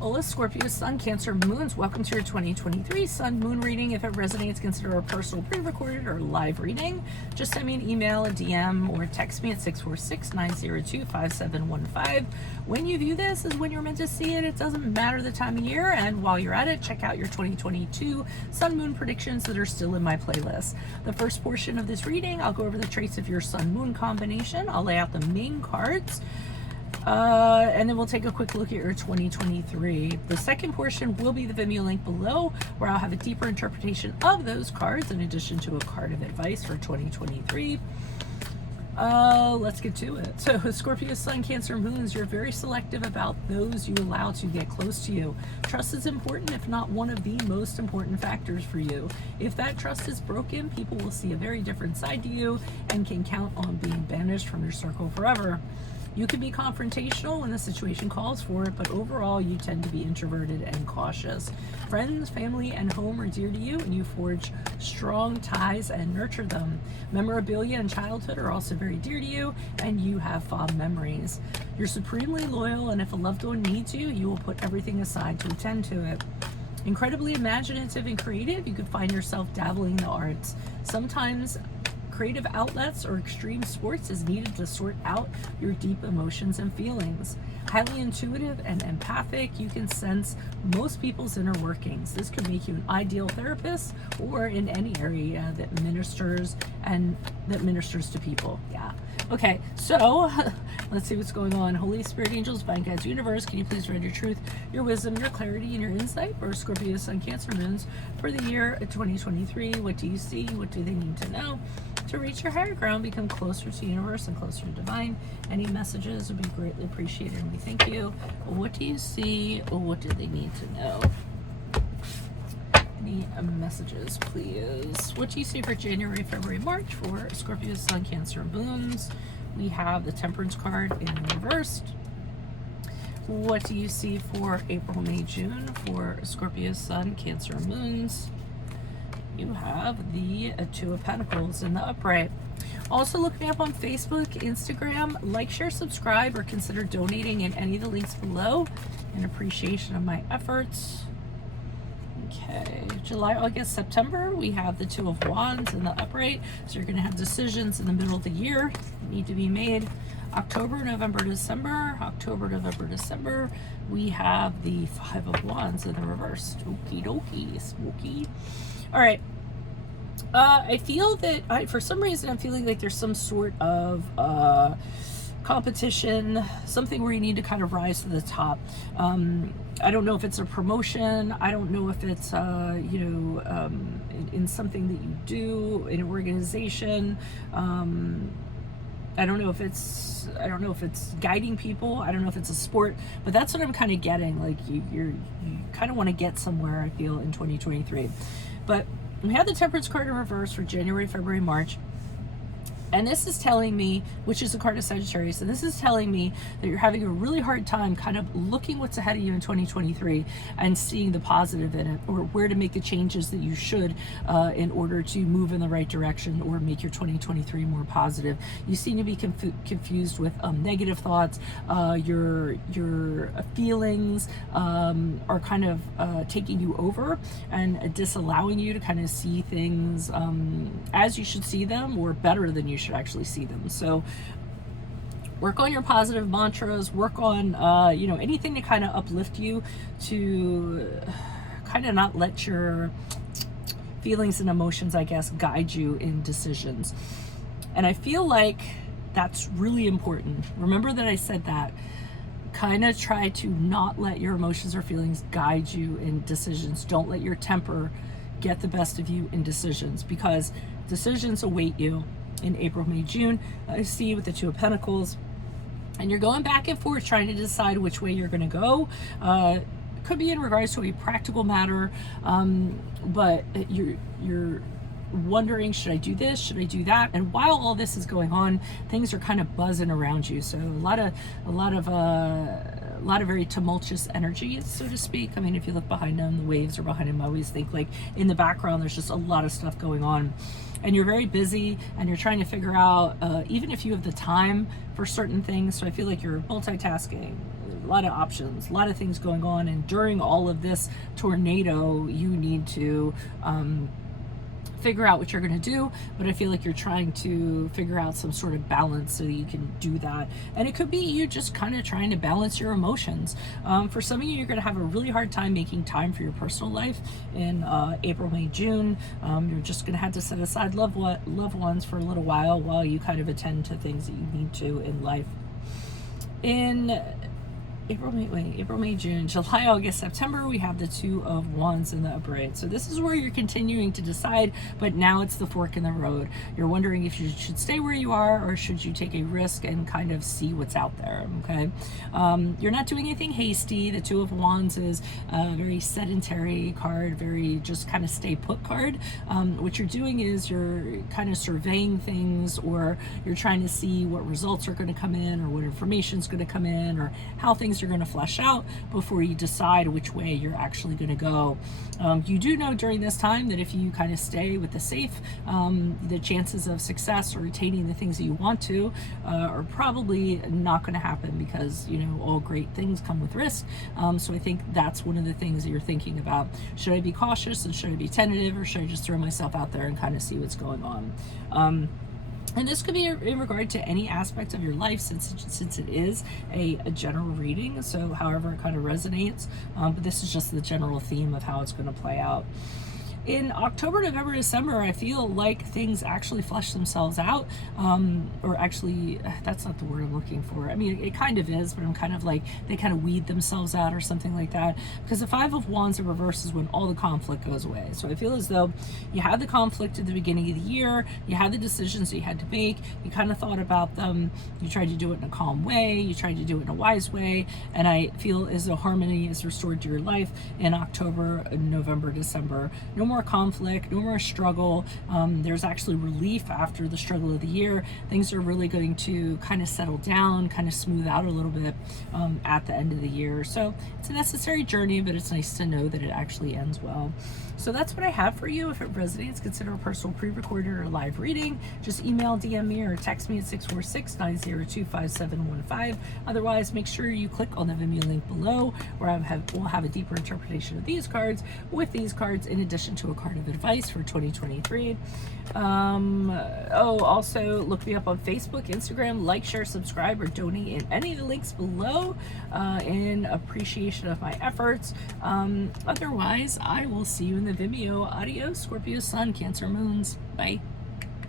Hola, Scorpio, Sun, Cancer, Moons. Welcome to your 2023 Sun Moon reading. If it resonates, consider a personal pre-recorded or live reading. Just send me an email, a DM, or text me at 646-902-5715. When you view this is when you're meant to see it. It doesn't matter the time of year. And while you're at it, check out your 2022 Sun Moon predictions that are still in my playlist. The first portion of this reading, I'll go over the traits of your Sun Moon combination. I'll lay out the main cards. And then we'll take a quick look at your 2023. The second portion will be the Vimeo link below, where I'll have a deeper interpretation of those cards in addition to a card of advice for 2023. Let's get to it. So Scorpio, Sun, Cancer, Moons, you're very selective about those you allow to get close to you. Trust is important, if not one of the most important factors for you. If that trust is broken, people will see a very different side to you and can count on being banished from your circle forever. You can be confrontational when the situation calls for it, but overall you tend to be introverted and cautious. Friends, family, and home are dear to you, and you forge strong ties and nurture them. Memorabilia and childhood are also very dear to you, and you have fond memories. You're supremely loyal, and if a loved one needs you, you will put everything aside to attend to it. Incredibly imaginative and creative, you could find yourself dabbling in the arts. Sometimes creative outlets or extreme sports is needed to sort out your deep emotions and feelings. Highly intuitive and empathic, you can sense most people's inner workings. This could make you an ideal therapist or in any area that ministers to people. Yeah. Okay, so let's see what's going on. Holy Spirit, angels, divine guides, universe, can you please read your truth, your wisdom, your clarity, and your insight for Scorpio, Sun, Cancer, Moons for the year 2023? What do you see? What do they need to know to reach your higher ground, become closer to the universe and closer to divine? Any messages would be greatly appreciated, and we thank you. What do you see? What do they need to know? Any messages, please? What do you see for January, February, March for Scorpio, Sun, Cancer, Moons? We have the Temperance card in reversed. What do you see for April, May, June for Scorpio, Sun, Cancer, Moons? You have the Two of Pentacles in the upright. Also look me up on Facebook, Instagram. Like, share, subscribe, or consider donating in any of the links below in appreciation of my efforts. Okay, July, August, September, we have the Two of Wands in the upright. So you're going to have decisions in the middle of the year that need to be made. October, November, December. October, November, December. We have the Five of Wands in the reverse. Okie dokie, spooky. All right. I feel that for some reason I'm feeling like there's some sort of competition, something where you need to kind of rise to the top. I don't know if it's a promotion. I don't know if it's in something that you do in an organization. I don't know if it's guiding people. I don't know if it's a sport, but that's what I'm kind of getting. Like you kind of want to get somewhere, I feel, in 2023. But we have the Temperance card in reverse for January, February, March. And this is telling me, which is a card of Sagittarius, and this is telling me that you're having a really hard time kind of looking what's ahead of you in 2023 and seeing the positive in it, or where to make the changes that you should in order to move in the right direction or make your 2023 more positive. You seem to be confused with negative thoughts. Your feelings are kind of taking you over and disallowing you to kind of see things as you should see them, or better than you should actually see them. So work on your positive mantras, work on anything to kind of uplift you, to kind of not let your feelings and emotions, I guess, guide you in decisions. And I feel like that's really important. Remember that I said that. Kind of try to not let your emotions or feelings guide you in decisions. Don't let your temper get the best of you in decisions, because decisions await you in April, May, June. I see with the Two of Pentacles, and you're going back and forth trying to decide which way you're going to go. Could be in regards to a practical matter, but you're wondering, should I do this, should I do that? And while all this is going on, things are kind of buzzing around you. So a lot of very tumultuous energy, so to speak. I mean, if you look behind them, the waves are behind them. I always think like in the background there's just a lot of stuff going on, and you're very busy and you're trying to figure out even if you have the time for certain things. So I feel like you're multitasking, lot of options, a lot of things going on. And during all of this tornado, you need to figure out what you're going to do, but I feel like you're trying to figure out some sort of balance so that you can do that. And it could be you just kind of trying to balance your emotions. For some of you, you're going to have a really hard time making time for your personal life in April, May, June. You're just going to have to set aside loved ones for a little while you kind of attend to things that you need to in life. In April, May, June, July, August, September, we have the Two of Wands in the upright. So this is where you're continuing to decide, but now it's the fork in the road. You're wondering if you should stay where you are or should you take a risk and kind of see what's out there, okay? You're not doing anything hasty. The Two of Wands is a very sedentary card, very just kind of stay put card. What you're doing is you're kind of surveying things, or you're trying to see what results are going to come in, or what information is going to come in, or how things are going to flesh out before you decide which way you're actually going to go. You do know during this time that if you kind of stay with the safe, the chances of success or retaining the things that you want to are probably not going to happen, because all great things come with risk. So I think that's one of the things that you're thinking about. Should I be cautious and should I be tentative, or should I just throw myself out there and kind of see what's going on? And this could be in regard to any aspect of your life, since it is a general reading, so however it kind of resonates, but this is just the general theme of how it's going to play out. In October, November, December, I feel like things actually flesh themselves out, or actually, that's not the word I'm looking for. I mean, it kind of is, but I'm kind of like, they kind of weed themselves out or something like that, because the Five of Wands in reverse is when all the conflict goes away. So I feel as though you had the conflict at the beginning of the year, you had the decisions that you had to make, you kind of thought about them, you tried to do it in a calm way, you tried to do it in a wise way, and I feel as though harmony is restored to your life in October, November, December. No more conflict, no more struggle. There's actually relief after the struggle of the year. Things are really going to kind of settle down, kind of smooth out a little bit at the end of the year. So it's a necessary journey, but it's nice to know that it actually ends well. So that's what I have for you. If it resonates, consider a personal pre-recorded or live reading. Just email, DM me, or text me at 646-902-5715. Otherwise, make sure you click on the Vimeo link below, where we'll have a deeper interpretation of these cards, with these cards in addition to a card of advice for 2023. Also look me up on Facebook, Instagram, like, share, subscribe, or donate in any of the links below in appreciation of my efforts. Otherwise, I will see you in the Vimeo. Adios, Scorpio, Sun, Cancer, Moons. Bye.